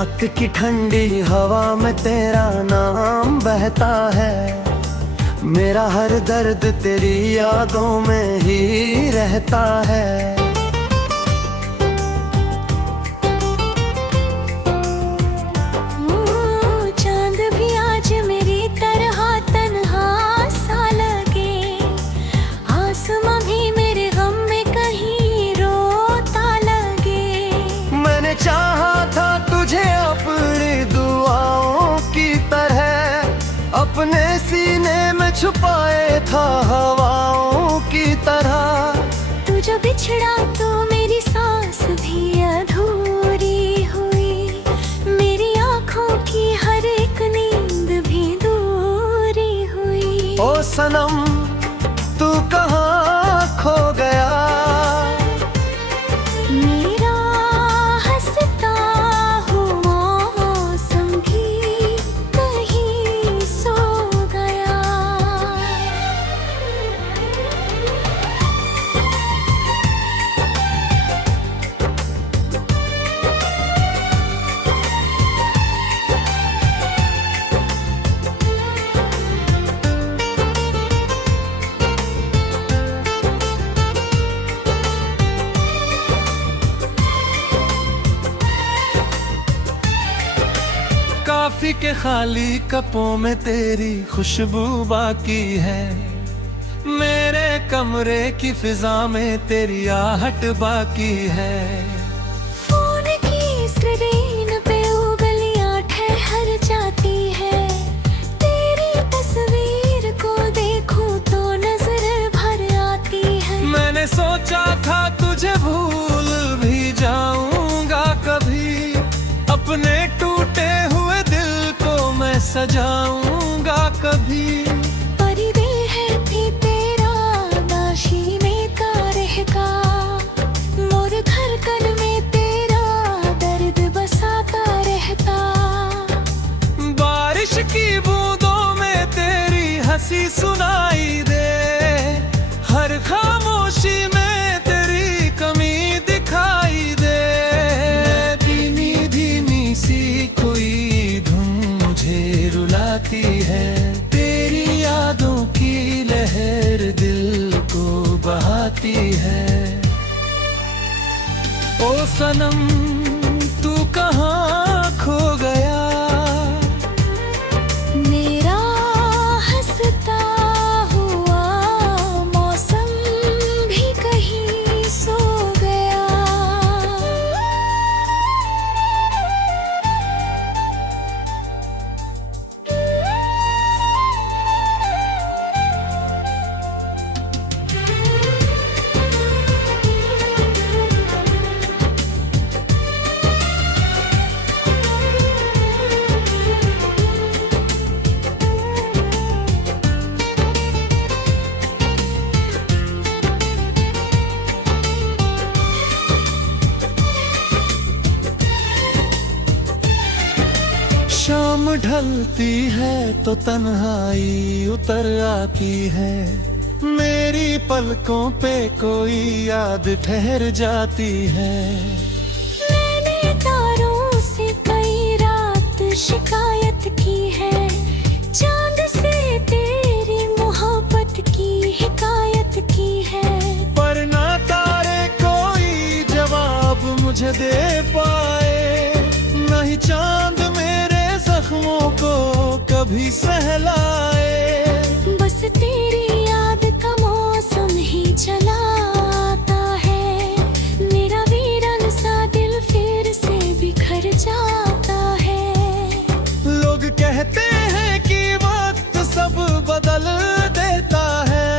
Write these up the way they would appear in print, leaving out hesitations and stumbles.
रात की ठंडी हवा में तेरा नाम बहता है। मेरा हर दर्द तेरी यादों में ही रहता है। चांद भी आज मेरी तरह तन्हा सा लगे, आसमां भी मेरे गम में कहीं रोता लगे। मैंने चाहा था तुझे अपनी दुआओं की तरह, अपने सीने में छुपाए था हवाओं की तरह। तू जो बिछड़ा तो मेरी सांस भी अधूरी हुई, मेरी आँखों की हर एक नींद भी दूरी हुई। ओ सनम तू कहाँ खो गया, मेरा हंसता हुआ मौसम भी कहीं सो गया। काफी के खाली कपों में तेरी खुशबू बाकी है। मेरे कमरे की फिजा में तेरी आहट बाकी है। फोन की स्क्रीन पे उंगलियां ठहर जाती है, तेरी तस्वीर को देखूं तो नजर भर आती है। मैंने सोचा था तुझे भूल भी जाऊंगा कभी, अपने टूटे हुए दिल को मैं सजाऊंगा कभी। परी दिल है भी तेरा नाशीने का रहेगा, मोर धड़कन में तेरा दर्द बसाता रहता। बारिश की बूंदों में तेरी हंसी सुनाई दे, हर खामोशी में तेरी कमी दिखाई दे। धीमी धीमी सी कोई धुन मुझे रुलाती है, तेरी यादों की लहर दिल को बहाती है। ओ सनम तू कहाँ खो गया, मेरा हंसता हुआ मौसम भी कहीं सो गया। शाम ढलती है तो तन्हाई उतर आती है, मेरी पलकों पे कोई याद ठहर जाती है। मैंने तारों से कई रात शिकायत की है, चांद से तेरी मोहब्बत की हिकायत की है। पर ना तारे कोई जवाब मुझे दे पाए, नहीं चांद मेरे जख्मों को कभी सहलाए। बस तेरी याद का मौसम ही चला आता है, मेरा वीरान सा दिल फिर से बिखर जाता है। लोग कहते हैं कि वक्त सब बदल देता है,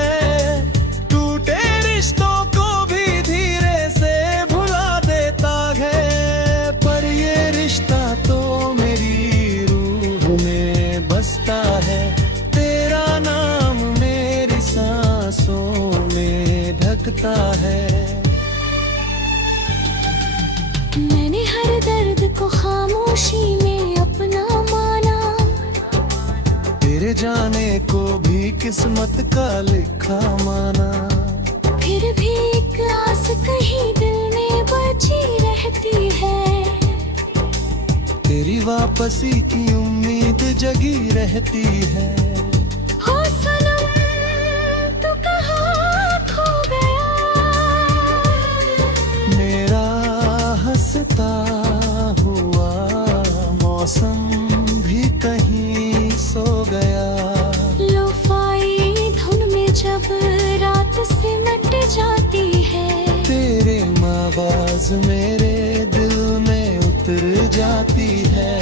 टूटे रिश्तों को भी धीरे से भुला देता है। पर ये रिश्ता तो मेरी रूह में बसता है, तेरा नाम मेरी सांसों में ढकता है। मैंने हर दर्द को खामोशी में अपना माना, तेरे जाने को भी किस्मत का लिखा माना। फिर भी एक आस कहीं दिल में बची रहती है। तेरी वापसी की उम्मीद जगी रहती है। हो सनम तू कहाँ खो गया, मेरा हंसता हुआ मौसम भी कहीं सो गया। लोफाई धुन में जब रात सिमट जाती है, तेरे आवाज मेरे दिल में उतर जाती है।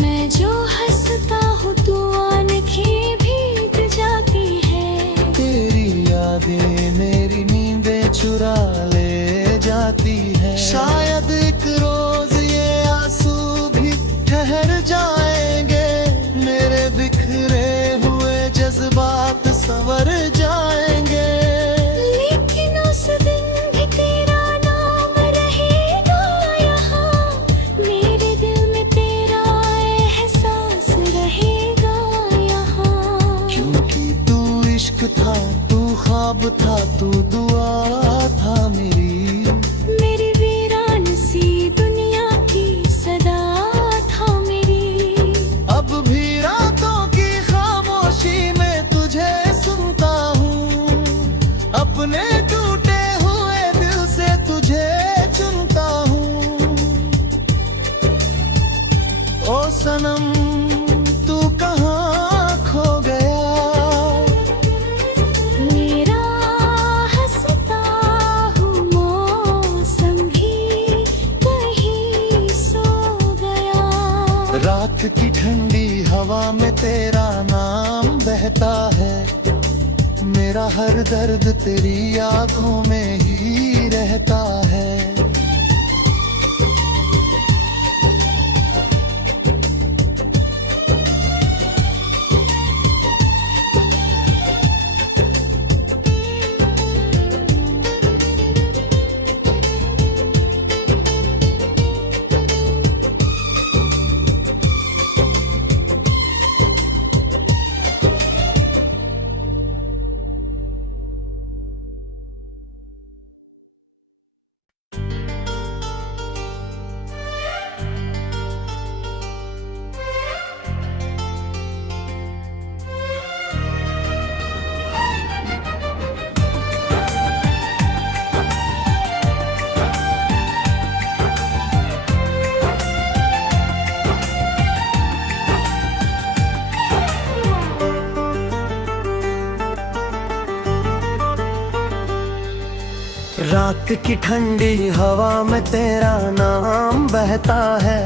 मैं जो हंसता हूँ तू आंखें भीग जाती है। तेरी यादें मेरी नींदें चुरा ले जाती है। शायद एक रोज ये आंसू भी ठहर जाएंगे, मेरे बिखरे हुए जज्बात संवर जाएंगे। लेकिन उस दिन भी तेरा नाम रहेगा यहाँ, मेरे दिल में तेरा एहसास रहेगा यहाँ। क्योंकि तू इश्क था, तू ख्वाब था, तू दुआ था मेरी वीरान सी दुनिया की सदा था मेरी। अब भी रातों की खामोशी में तुझे सुनता हूँ, अपने टूटे हुए दिल से तुझे चुनता हूँ। ओ सनम तू कहाँ खो गया, मेरा हंसता हूँ मौसम भी कहीं सो गया। रात की ठंडी हवा में तेरा नाम बहता है। मेरा हर दर्द तेरी यादों में ही रहता है। रात की ठंडी हवा में तेरा नाम बहता है।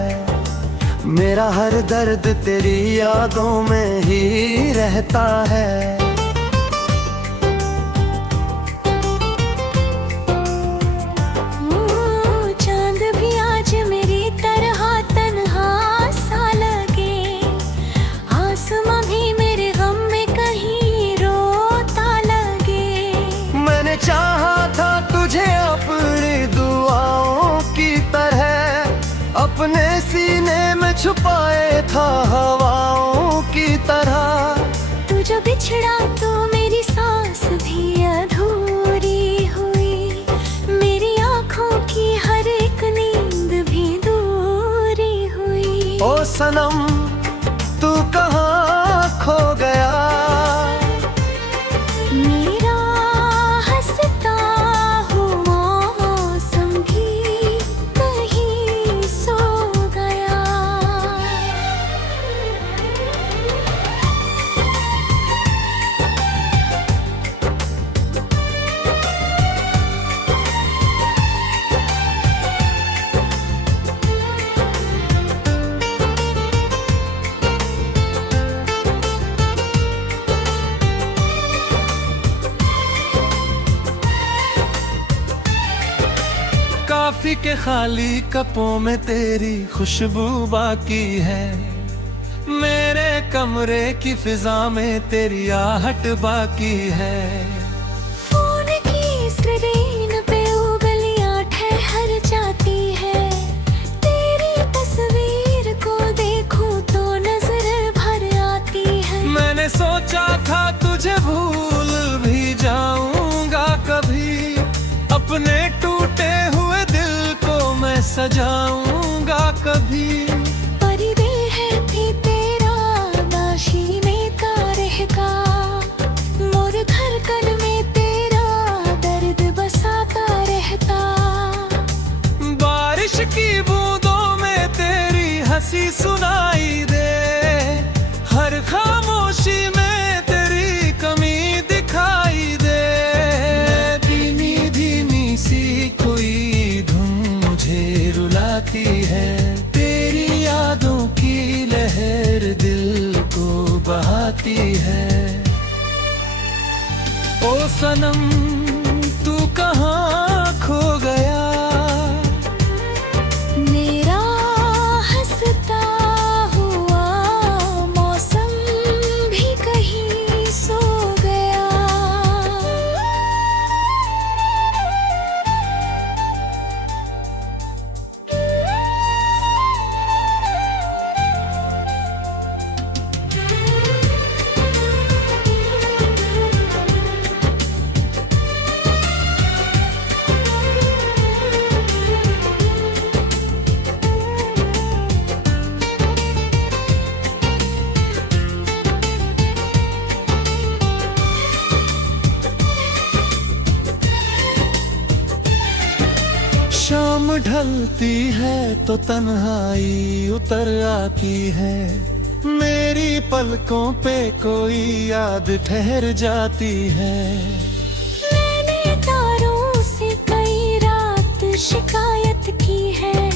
मेरा हर दर्द तेरी यादों में ही रहता है। चांद भी आज मेरी तरह तन्हा सा लगे, आसमां भी मेरे गम में कहीं रोता लगे। मैंने चाहा था तुझे अपनी दुआओं की तरह, अपने सीने में छुपाए था हवाओं की तरह। तू जो बिछड़ा तो मेरी सांस भी अधूरी हुई, मेरी आँखों की हर एक नींद भी दूरी हुई। ओ सनम तू कहाँ खो गया, मेरा हंसता हूँ मौसम भी कहीं सो गया। काफी के खाली कपों में तेरी खुशबू बाकी है। मेरे कमरे की फिजा में तेरी आहट बाकी है। फोन की स्क्रीन पे उंगलियां ठहर जाती है, तेरी तस्वीर को देखूं तो नजर भर आती है। मैंने सोचा था तुझे भूल भी जाऊंगा कभी, अपने टूटे हुए दिल को मैं सजाऊंगा कभी। पर सी सुनाई दे, हर खामोशी में तेरी कमी दिखाई दे। धीमी धीमी सी कोई धुन मुझे रुलाती है, तेरी यादों की लहर दिल को बहाती है। ओ सनम तू कहाँ खो गया, मेरा हंसता हुआ मौसम भी कहीं सो गया। शाम ढलती है तो तन्हाई उतर आती है, मेरी पलकों पे कोई याद ठहर जाती है। मैंने तारों से कई रात शिकायत की है,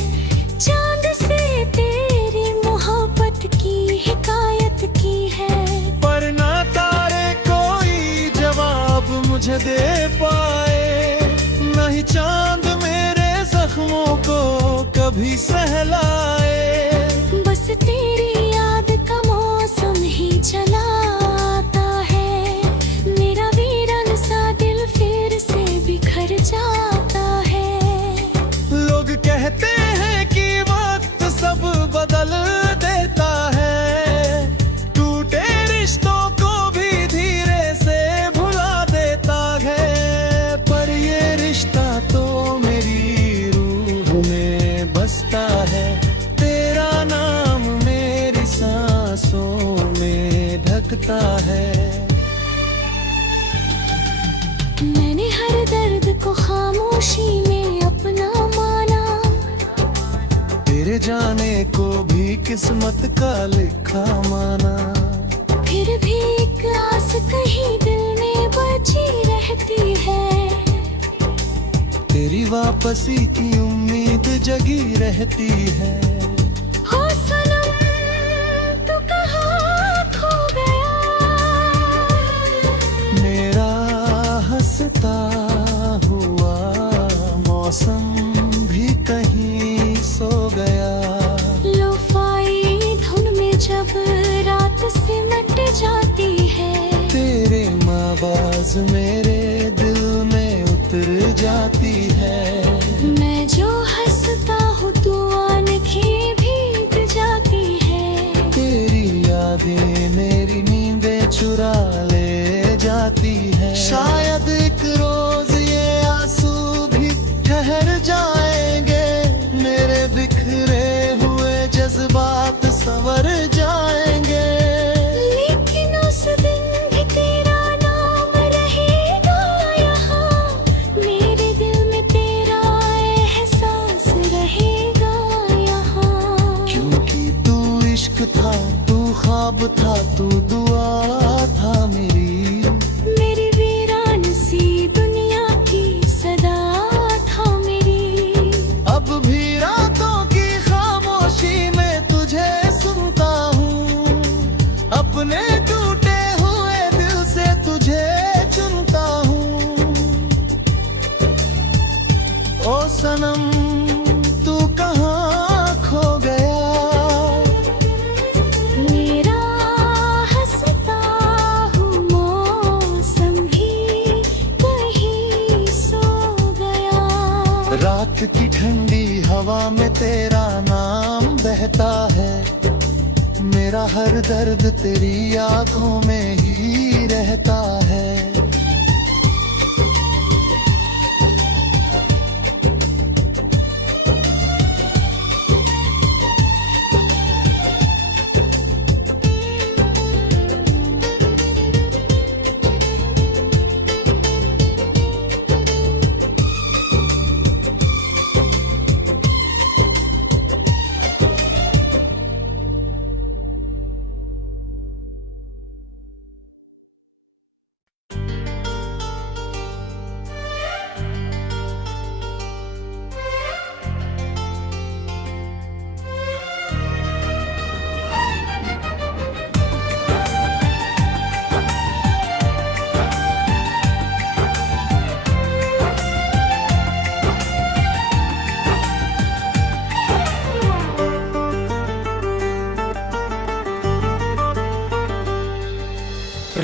चांद से तेरी मोहब्बत की हिकायत की है। पर ना तारे कोई जवाब मुझे दे पाए, नहीं चांद मेरे जख्मों को कभी सहलाए। बस तेरी याद का मौसम ही चला आता है, मेरा वीरान सा दिल फिर से बिखर जाता है। लोग कहते हैं कि वक्त सब बदल देता है, टूटे रिश्तों को भी धीरे से भुला देता है। पर ये रिश्ता तो मेरी रूह में बसता है, तेरा नाम मेरी सांसों में ढकता है। मैंने हर दर्द को खामोशी में अपना माना, तेरे जाने को भी किस्मत का लिखा माना। फिर भी एक आस कहीं दिल में बची रहती है, तेरी वापसी की उम्मीद जगी रहती है। हो सनम तू कहाँ खो गया, मेरा हंसता हुआ मौसम भी कहीं सो गया। लोफाई धुन में जब रात सिमट जाती है, तेरे आवाज मेरे दिल में उतर जाती है। मैं जो हंसता हूँ तू आंखें भीग जाती है। तेरी यादें मेरी नींदें चुरा ले जाती है। शायद एक रोज ये आंसू भी ठहर जाएंगे, मेरे बिखरे हुए जज्बात संवर जाएंगे। लेकिन उस दिन भी तेरा नाम रहेगा यहाँ, मेरे दिल में तेरा एहसास रहेगा यहाँ। क्योंकि तू इश्क था, तू ख्वाब था, तू दुआ था मेरी वीरान सी दुनिया की सदा था मेरी। अब भी रातों की खामोशी में तुझे सुनता हूँ, अपने टूटे हुए दिल से तुझे चुनता हूँ। ओ सनम तू कहाँ खो गया, मेरा हंसता हूँ मौसम भी कहीं सो गया। रात की ठंडी हवा में तेरा नाम बहता है, मेरा हर दर्द तेरी आंखों में ही रहता है।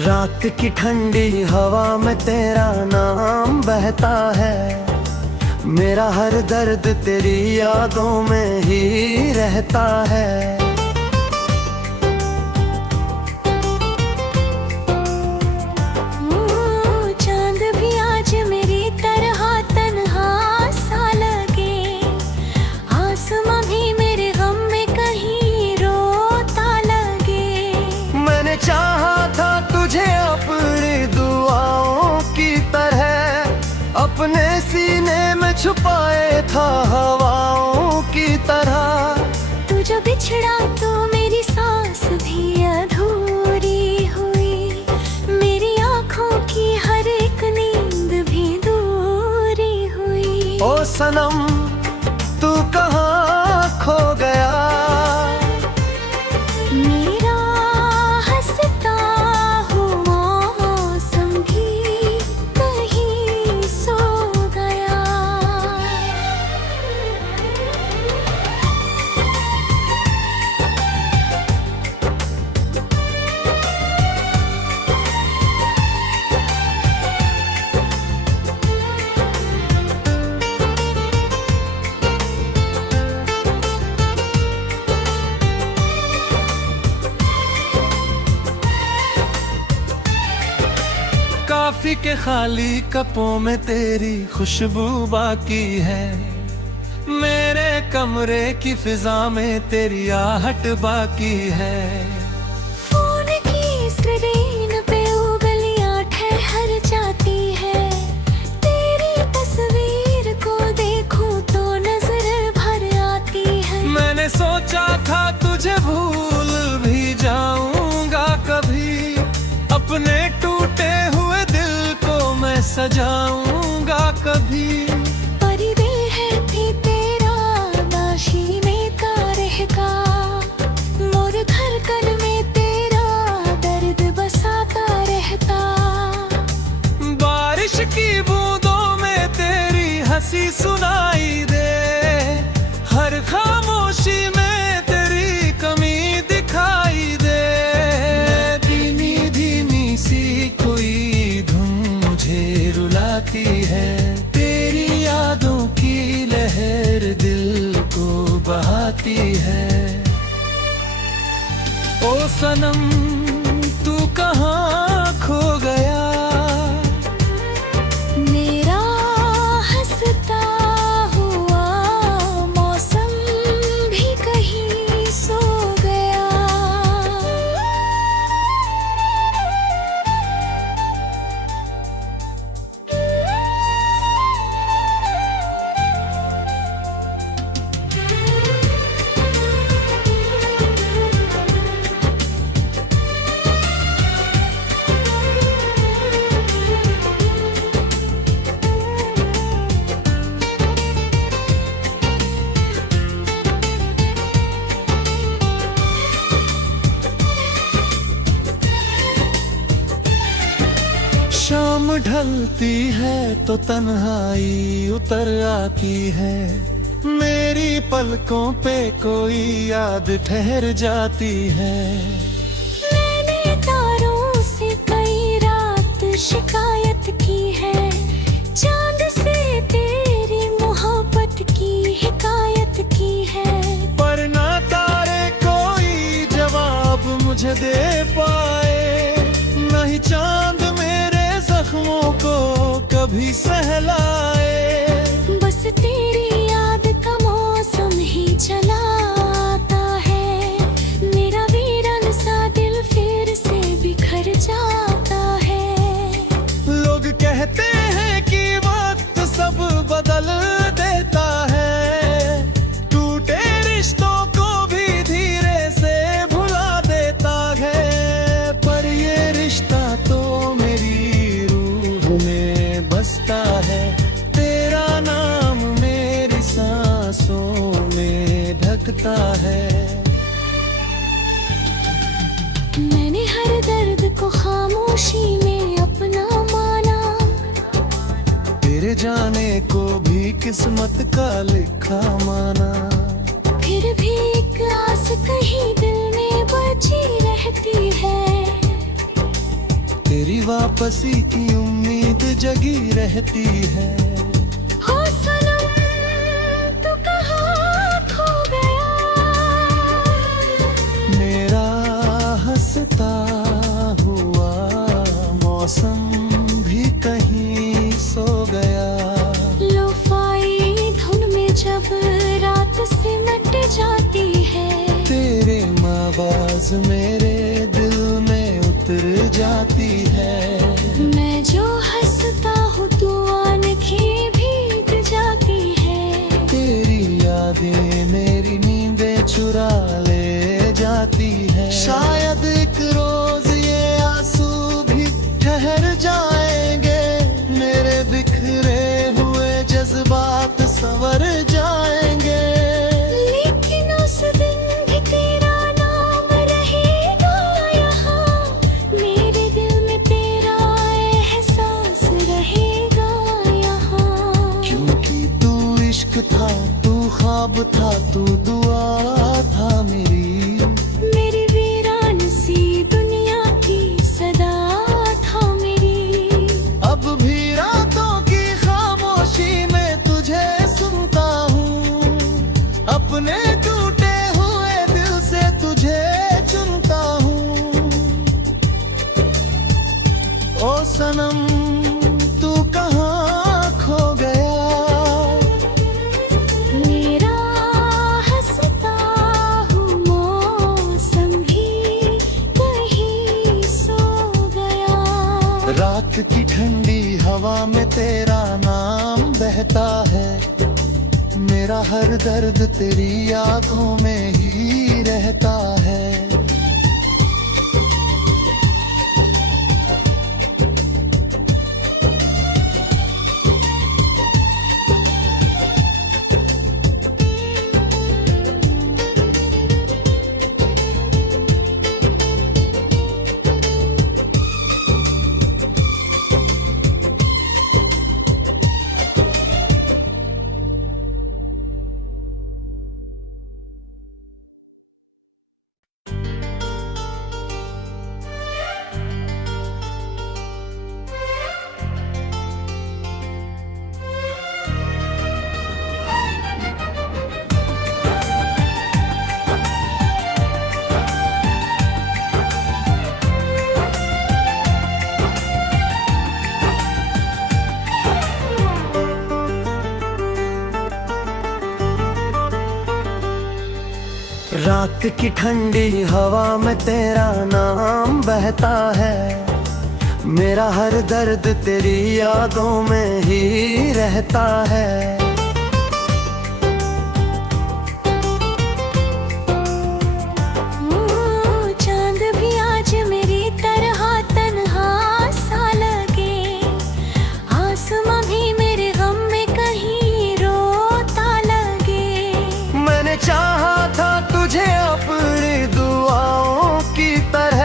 रात की ठंडी हवा में तेरा नाम बहता है, मेरा हर दर्द तेरी यादों में ही रहता है। चांद भी आज मेरी तरह तन्हा सा लगे, आसमां भी मेरे गम में कहीं रोता लगे। मैंने चाहा था तुझे अपनी दुआओं की तरह, अपने सीने में छुपाए था हवाओं की तरह। तू जो बिछड़ा तो मेरी सांस भी अधूरी हुई, मेरी आँखों की हर एक नींद भी दूरी हुई। ओ सनम तू कहाँ खो गया, मेरा हंसता हुआ मौसम भी कहीं सो गया। काफी के खाली कपों में तेरी खुशबू बाकी है, मेरे कमरे की फिजा में तेरी आहट बाकी है। फोन की स्क्रीन पे उंगलियां ठहर जाती है, तेरी तस्वीर को देखूं तो नजर भर आती है। मैंने सोचा था तुझे भूल भी जाऊंगा कभी, अपने टूटे हुए दिल को मैं सजाऊंगा कभी। परी दिल है भी तेरा नाशीने का रहेगा, मोर धड़कन में तेरा दर्द बसाता रहता। बारिश की बूंदों में तेरी हंसी सुनाई दे, हर खामोशी में तेरी कमी दिखाई दे। धीमी धीमी सी कोई धुन मुझे रुलाती है, तेरी यादों की लहर दिल को बहाती है। ओ सनम तू कहाँ खो गया, मेरा हंसता हुआ मौसम भी कहीं सो गया। शाम ढलती है तो तन्हाई उतर आती है, मेरी पलकों पे कोई याद ठहर जाती है। मैंने तारों से कई रात शिकायत की है, चांद से तेरी मोहब्बत की हिकायत की है। पर ना तारे कोई जवाब मुझे दे पाए, नहीं चांद मेरे जख्मों को कभी सहलाए। बस तेरी याद का मौसम ही चलाता है, मेरा वीरन सा दिल फिर से बिखर जाता है। लोग कहते हैं कि वक्त सब बदल देता है, टूटे रिश्तों को भी धीरे से भुला देता है। पर ये रिश्ता तो मेरी रूह में बसता है, तेरा नाम मेरी सांसों में ढकता है। मैंने हर दर्द को खामोशी में अपना माना, तेरे जाने को भी किस्मत का लिखा माना। फिर भी एक आस कहीं दिल में बची रहती है, वापसी की उम्मीद जगी रहती है। हो सनम तू कहाँ खो गया, मेरा हंसता हुआ मौसम भी कहीं सो गया। लोफाई धुन में जब रात सिमट जाती है, तेरे आवाज मेरे दिल में उतर जाती है। मैं जो हंसता हूँ तू आंखें भीग जाती है। तेरी यादें मेरी नींदें चुरा ले जाती है। शायद एक रोज ये आंसू भी ठहर जाएंगे, मेरे बिखरे हुए जज्बात संवर जाएंगे। लेकिन उस दिन भी तेरा नाम रहेगा यहाँ, मेरे दिल में तेरा एहसास रहेगा यहाँ। क्योंकि तू इश्क था, तू ख्वाब था, तू दुआ था मेरी। मेरी वीरान सी दुनिया की सदा था मेरी। अब भी रातों की खामोशी में तुझे सुनता हूँ, अपने टूटे हुए दिल से तुझे चुनता हूँ। ओ सनम तू कहाँ खो गया, मेरा हंसता हूँ मौसम भी कहीं सो गया। रात की ठंडी हवा में तेरा नाम बहता है। मेरा हर दर्द तेरी यादों में ही रहता है। रात की ठंडी हवा में तेरा नाम बहता है। मेरा हर दर्द तेरी यादों में ही रहता है। चांद भी आज मेरी तरह तन्हा सा लगे, आसमां भी मेरे गम में कहीं रोता लगे। मैंने चाहा था तुझे अपनी दुआओं की तरह,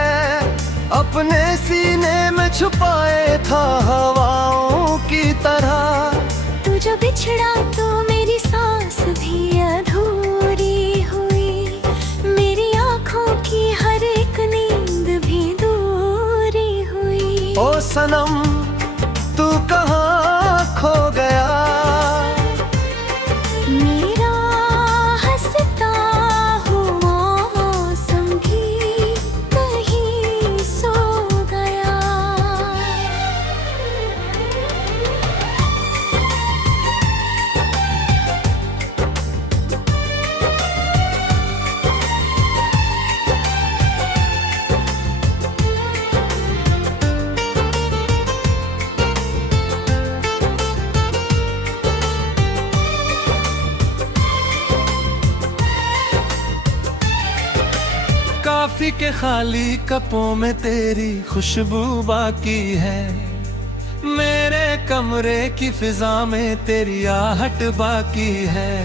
अपने सीने में छुपाए था हवाओं की तरह। तू जो बिछड़ा तो मेरी सांस भी अधूरी हुई, मेरी आँखों की हर एक नींद भी दूरी हुई। ओ सनम तू कहाँ खो गया, मेरा हंसता हुआ मौसम भी कहीं सो गया। काफी के खाली कपों में तेरी खुशबू बाकी है। मेरे कमरे की फिजा में तेरी आहट बाकी है।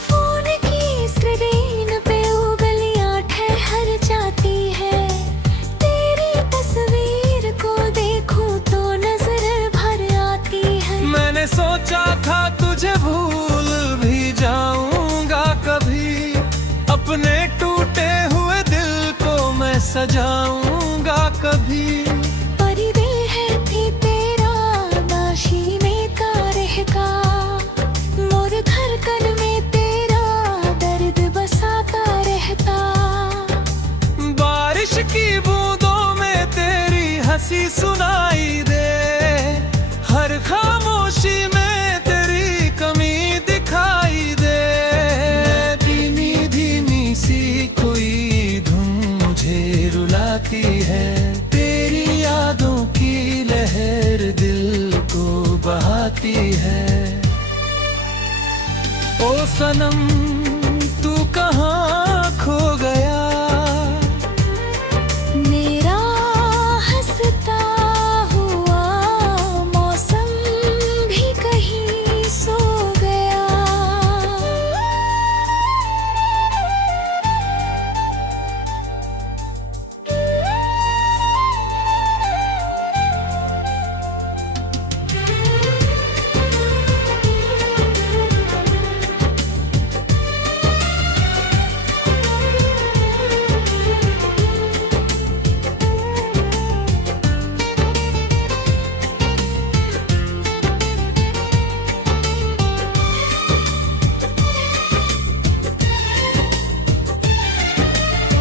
फोन की स्क्रीन पे उंगलियां ठहर जाती है, तेरी तस्वीर को देखूं तो नजर भर आती है। मैंने सोचा था तुझे भूल भी जाऊंगा कभी, अपने टूटे हुए दिल को मैं सजाऊंगा कभी। पर दिल है सी सुनाई दे, हर खामोशी में तेरी कमी दिखाई दे। धीमी धीमी सी कोई धुन मुझे रुलाती है, तेरी यादों की लहर दिल को बहाती है। ओ सनम तू कहाँ खो गया, मेरा हंसता हुआ मौसम भी कहीं सो गया।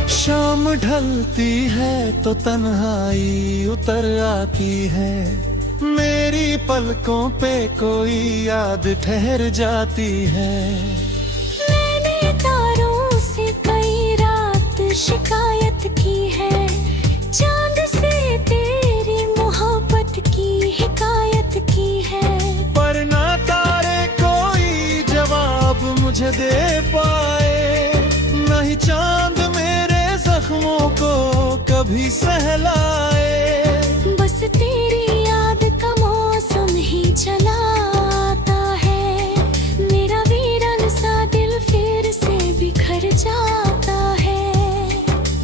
शाम ढलती है तो तन्हाई उतर आती है, मेरी पलकों पे कोई याद ठहर जाती है। मैंने तारों से कई रात शिकायत की है, चांद से तेरी मोहब्बत की हिकायत की है। पर ना तारे कोई जवाब मुझे दे पाए, नहीं चांद मेरे जख्मों को कभी सहलाए। बस तेरी याद का मौसम ही चला आता है, मेरा वीरान सा दिल फिर से बिखर जाता है।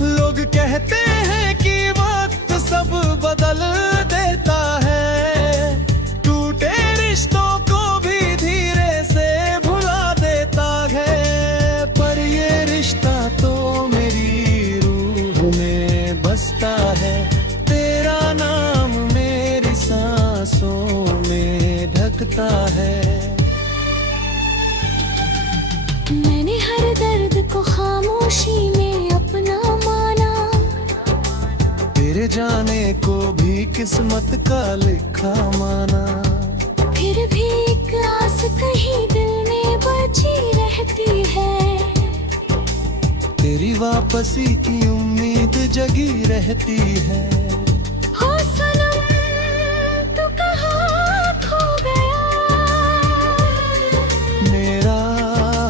लोग कहते हैं कि वक्त सब बदल देता है, टूटे रिश्तों को भी धीरे से भुला देता है। पर ये रिश्ता तो मेरी रूह में बसता है, तेरा नाम मेरी सांसों में ढकता है। मैंने हर दर्द को खामोशी में अपना माना, तेरे जाने को भी किस्मत का लिखा माना। फिर भी एक आस कहीं दिल में बची रहती है, तेरी वापसी की उम्मीद जगी रहती है। हो सनम तू कहाँ खो गया, मेरा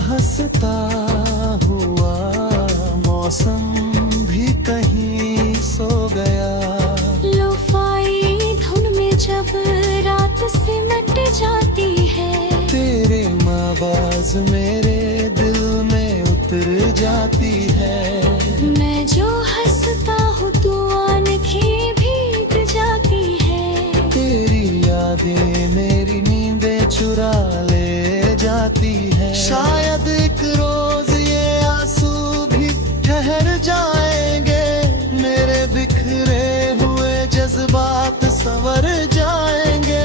हंसता हुआ मौसम भी कहीं सो गया। लोफाई धुन में जब रात सिमट जाती है, तेरे आवाज मेरे दिल में उतर जाती है। मैं जो हंसता हूँ तू आंखें भीग जाती है। तेरी यादें मेरी नींदें चुरा ले जाती है। शायद एक रोज ये आंसू भी ठहर जाएंगे, मेरे बिखरे हुए जज्बात संवर जाएंगे।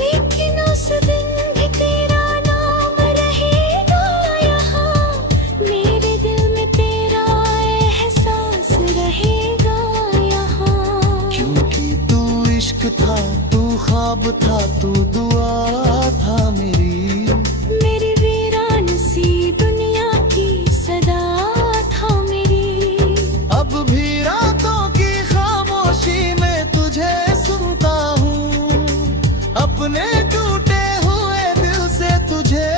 लेकिन उस दिन भी तेरा नाम रहेगा यहाँ, मेरे दिल में तेरा एहसास रहेगा यहाँ। क्योंकि तू इश्क था, तू ख्वाब था, तू दुआ था मेरी। मेरी वीरान सी दुनिया की सदा था मेरी। अब भी रातों की खामोशी में तुझे सुनता हूँ, अपने टूटे हुए दिल से तुझे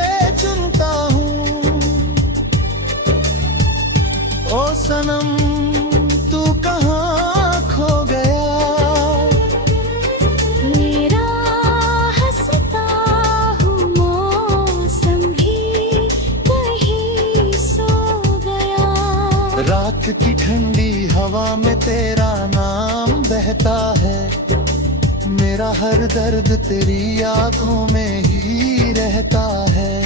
चुनता हूँ। ओ सनम तू कहाँ खो गया, मेरा हंसता हूँ मौसम भी कहीं सो गया। रात की ठंडी हवा में तेरा नाम बहता है, मेरा हर दर्द तेरी यादों में ही रहता है।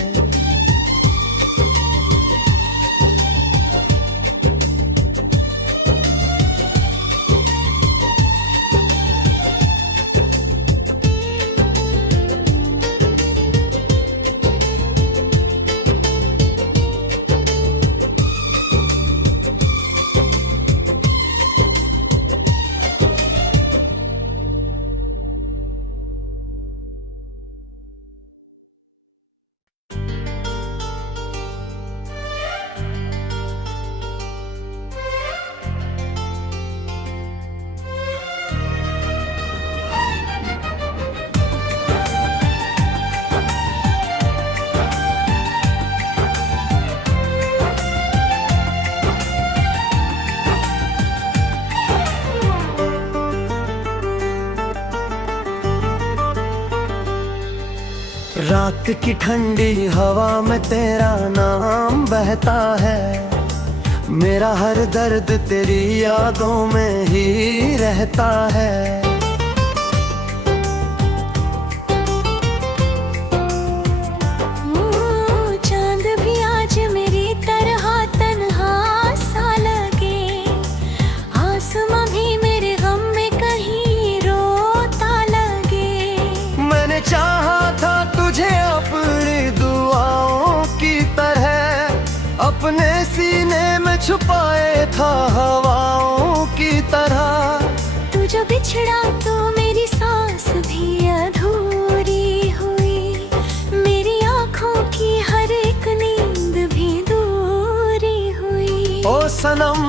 रात की ठंडी हवा में तेरा नाम बहता है, मेरा हर दर्द तेरी यादों में ही रहता है। चांद भी आज मेरी तरह तन्हा सा लगे, आसमां भी मेरे गम में कहीं रोता लगे। मैंने चाहा था तुझे अपनी दुआओं की तरह, अपने सीने में छुपाए था हवाओं की तरह। तू जो बिछड़ा तो मेरी सांस भी अधूरी हुई, मेरी आँखों की हर एक नींद भी दूरी हुई। ओ सनम